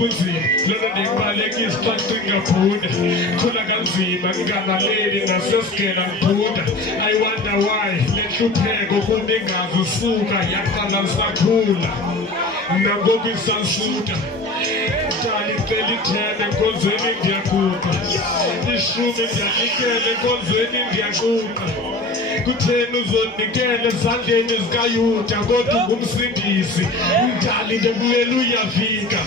ubunzima lona ndibalekisa xa ngingabhuda khona kanzima ngingangaleli nasesigela ngibhuda I wonder why le nhlupheko kuningazi usuka yaqala sakhula nangoku isasuda Dali celi ithele enkonzweni ndiyaguqa ishumi ndiyanikele enkonzweni ndiyaguqa kutheni uzonikele ezandleni zikaYuda kodwa ungumsindisi mdali ndebuyela uyafika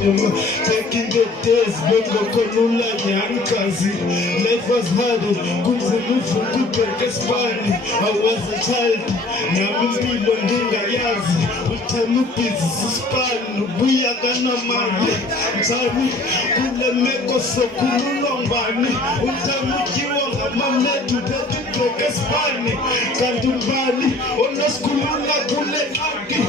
Taking the days, bengokhonula nyankazi. Life was hard, kunzima ukubheka esipani. I was a child, nami impilo ngingayazi. Uthanda ubhizi sisipani, ubuya kanamali. Mthani, kule meko sokhululwa ngubani. Uthanda utyiwa ngamamethu, uthanda ukubheka esipani. Kanti ubani, onosikhulula kule ngxaki.